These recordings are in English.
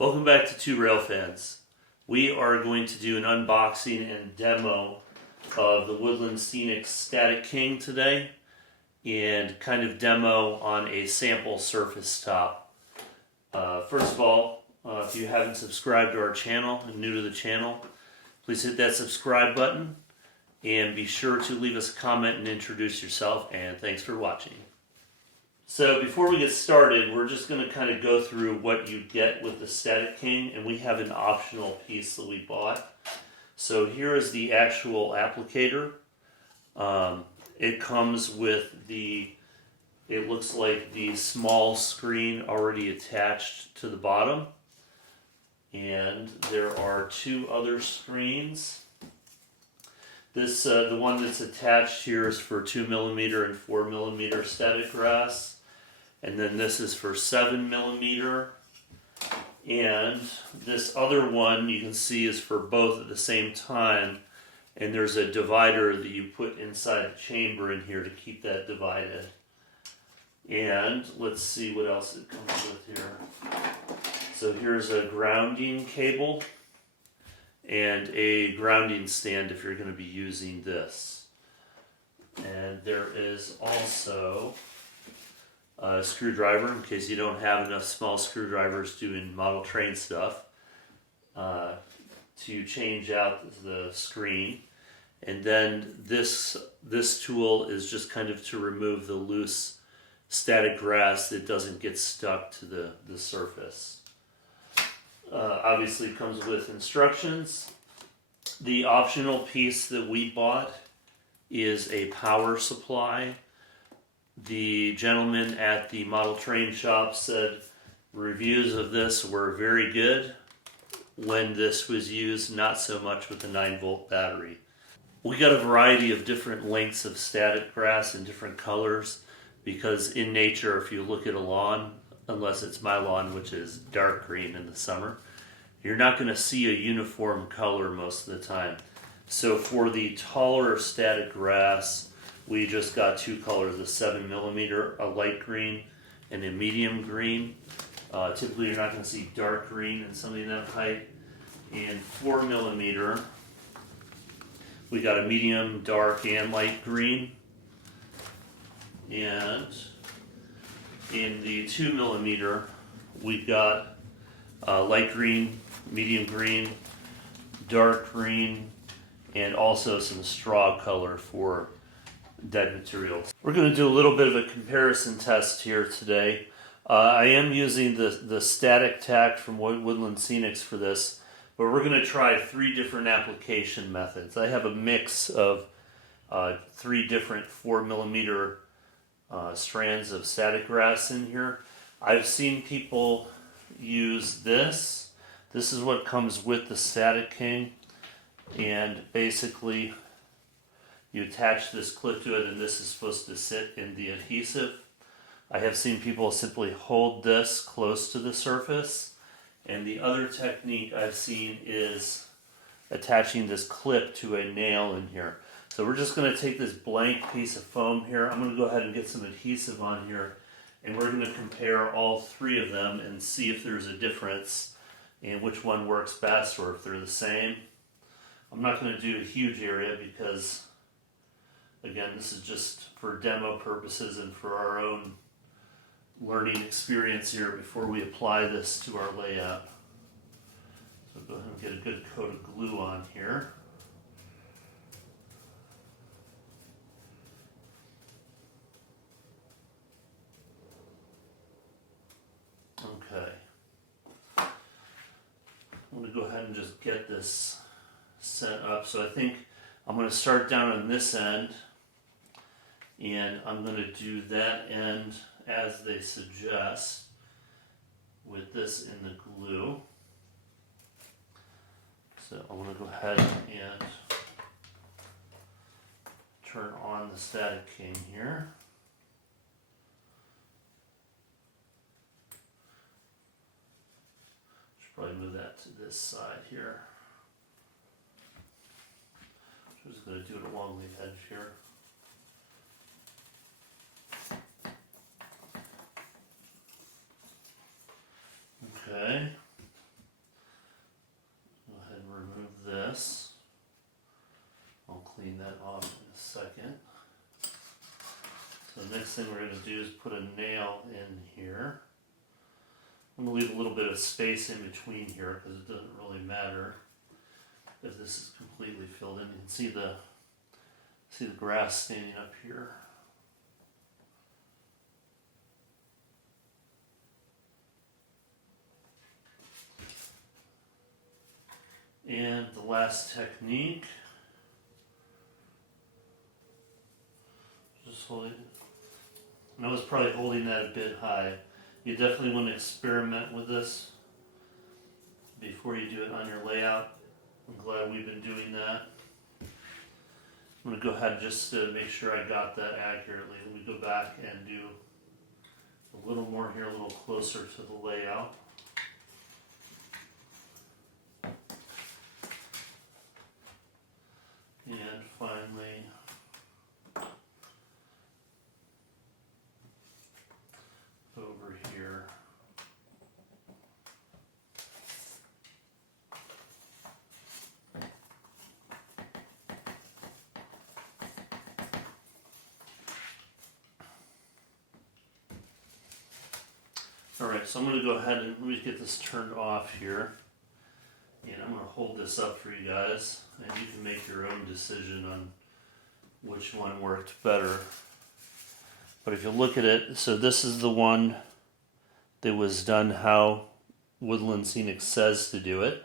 Welcome back to Two Rail Fans. We are going to do an unboxing and demo of the Woodland Scenics Static King today and kind of demo on a sample surface top. First of all, if you haven't subscribed to our channel and new to the channel, please hit that subscribe button and be sure to leave us a comment and introduce yourself, and thanks for watching. So before we get started, we're just going to kind of go through what you get with the Static King, and we have an optional piece that we bought. So here is the actual applicator. It comes with it looks like the small screen already attached to the bottom. And there are two other screens. This, the one that's attached here is for 2mm and 4mm static grass. And then this is for 7mm. And this other one you can see is for both at the same time. And there's a divider that you put inside the chamber in here to keep that divided. And let's see what else it comes with here. So here's a grounding cable and a grounding stand if you're going to be using this. And there is also a screwdriver in case you don't have enough small screwdrivers doing model train stuff to change out the screen. And then this tool is just kind of to remove the loose static grass that doesn't get stuck to the surface. Obviously it comes with instructions. The optional piece that we bought is a power supply. The gentleman at the model train shop said reviews of this were very good when this was used, not so much with the 9-volt battery. We got a variety of different lengths of static grass in different colors because in nature, if you look at a lawn, unless it's my lawn, which is dark green in the summer, you're not going to see a uniform color most of the time. So for the taller static grass, we just got two colors, a 7mm, a light green, and a medium green. Typically you're not going to see dark green in something that height. And 4mm, we got a medium, dark, and light green. And in the 2mm, we got light green, medium green, dark green, and also some straw color for dead materials. We're going to do a little bit of a comparison test here today. I am using the static tack from Woodland Scenics for this, but we're going to try 3 different application methods. I have a mix of 3 different 4mm strands of static grass in here. I've seen people use this. This is what comes with the Static King, and basically you attach this clip to it, and this is supposed to sit in the adhesive. I have seen people simply hold this close to the surface, and the other technique I've seen is attaching this clip to a nail in here. So we're just going to take this blank piece of foam here. I'm going to go ahead and get some adhesive on here, and we're going to compare all 3 of them and see if there's a difference and which one works best or if they're the same. I'm not going to do a huge area because, again, this is just for demo purposes and for our own learning experience here before we apply this to our layout. So go ahead and get a good coat of glue on here. Okay. I'm going to go ahead and just get this set up. So I think I'm going to start down on this end, and I'm going to do that end as they suggest with this in the glue. So I'm going to go ahead and turn on the Static King here. Should probably move that to this side here. I'm just going to do it along the edge here. Okay. the next thing we're going to do is put a nail in here. I'm going to leave a little bit of space in between here because it doesn't really matter if this is completely filled in. You can see the grass standing up here. And the last technique, just holding, and I was probably holding that a bit high. You definitely want to experiment with this before you do it on your layout. I'm glad we've been doing that. I'm going to go ahead just to make sure I got that accurately. Let me go back and do a little more here, a little closer to the layout. And finally, over here. Alright, so I'm going to go ahead and let me get this turned off here. And I'm going to hold this up for you guys, and you can make your own decision on which one worked better. But if you look at it, so this is the one that was done how Woodland Scenics says to do it.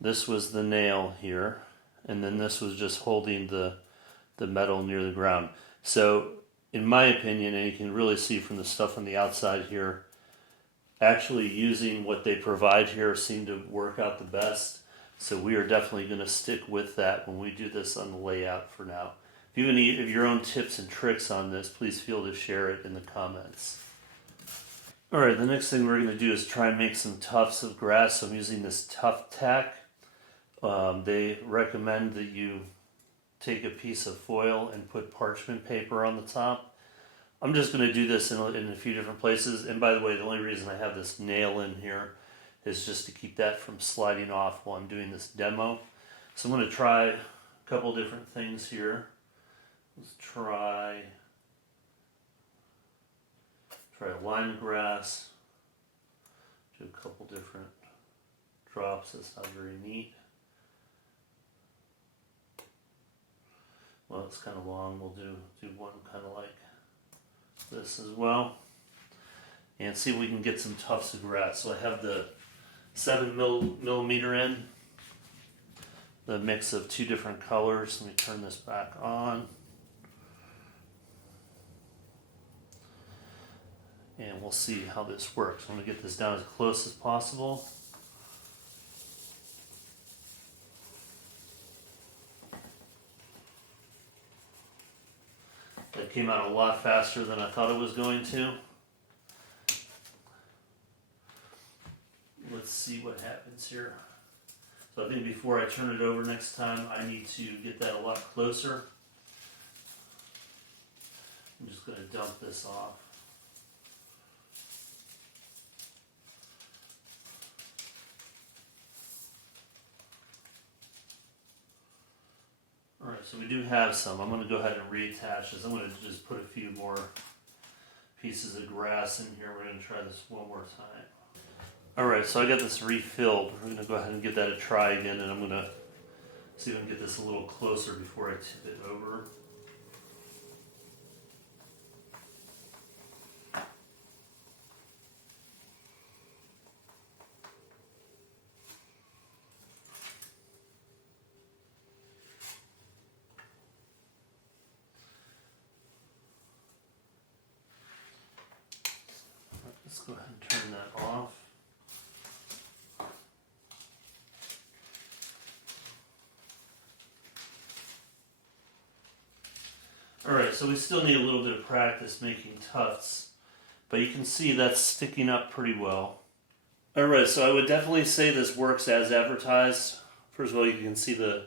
This was the nail here, and then this was just holding the metal near the ground. So in my opinion, and you can really see from the stuff on the outside here, actually using what they provide here seemed to work out the best. So we are definitely going to stick with that when we do this on the layout for now. If you have any of your own tips and tricks on this, please feel to share it in the comments. Alright, the next thing we're going to do is try and make some tufts of grass. So I'm using this tuft tack. They recommend that you take a piece of foil and put parchment paper on the top. I'm just going to do this in a few different places. And by the way, the only reason I have this nail in here is just to keep that from sliding off while I'm doing this demo. So I'm going to try a couple different things here. Let's try lime grass. Do a couple different drops. That's not very neat. Well, it's kind of long. We'll do one kind of like this as well, and see if we can get some tufts of grass. So I have the 7mm in, the mix of two different colors. Let me turn this back on, and we'll see how this works. I'm going to get this down as close as possible. That came out a lot faster than I thought it was going to. Let's see what happens here. So I think before I turn it over next time, I need to get that a lot closer. I'm just going to dump this off. Alright, so we do have some. I'm going to go ahead and reattach this. I'm going to just put a few more pieces of grass in here. We're going to try this one more time. Alright, so I got this refilled. We're going to go ahead and give that a try again, and I'm going to see if I can get this a little closer before I tip it over. Let's go ahead and turn that off. Alright, so we still need a little bit of practice making tufts, but you can see that's sticking up pretty well. Alright, so I would definitely say this works as advertised. First of all, you can see the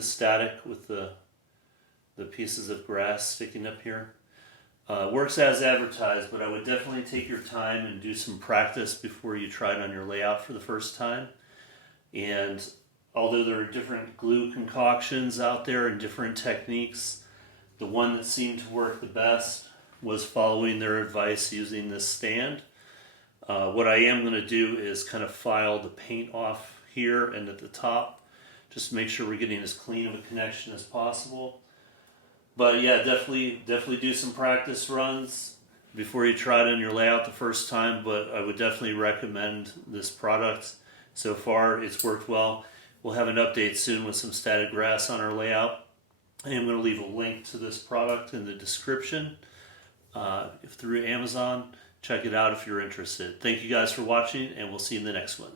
static with the pieces of grass sticking up here. Works as advertised, but I would definitely take your time and do some practice before you try it on your layout for the first time. And although there are different glue concoctions out there and different techniques, The one that seemed to work the best was following their advice using this stand. What I am going to do is kind of file the paint off here and at the top, just to make sure we're getting as clean of a connection as possible. But yeah, definitely do some practice runs before you try it on your layout the first time, but I would definitely recommend this product. So far, it's worked well. We'll have an update soon with some static grass on our layout. I am going to leave a link to this product in the description through Amazon. Check it out if you're interested. Thank you guys for watching, and we'll see you in the next one.